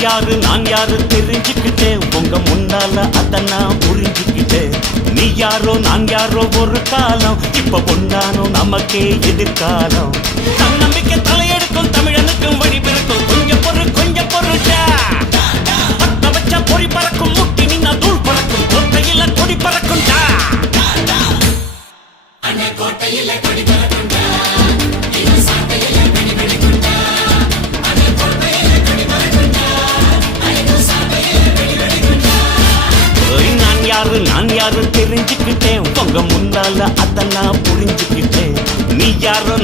நான் யாரு தெரிஞ்சுக்கிட்டேன் உங்க முன்னால அத நான் புரிஞ்சுக்கிட்டேன். நீ யாரோ நான் யாரோ ஒரு காலம், இப்ப பொன்னானோ நமக்கே எதிர்காலம். தன்னம்பிக்கை தலையெடுக்கும் தமிழனுக்கும் வழி பிறக்கும். கொஞ்சம் பொருட்டா பத்த வச்ச பொறி பறக்கும், முட்டி நின்னா தூள் பறக்கும், கோட்டையில கொடி பறக்கும்டா. கோட்டையில கொடி பறக்கும்டா, நான் யாரு தெரிஞ்சுக்கிட்டேன் உங்க முன்னால அத நான் புரிஞ்சுக்கிட்டேன். நீ யாரோ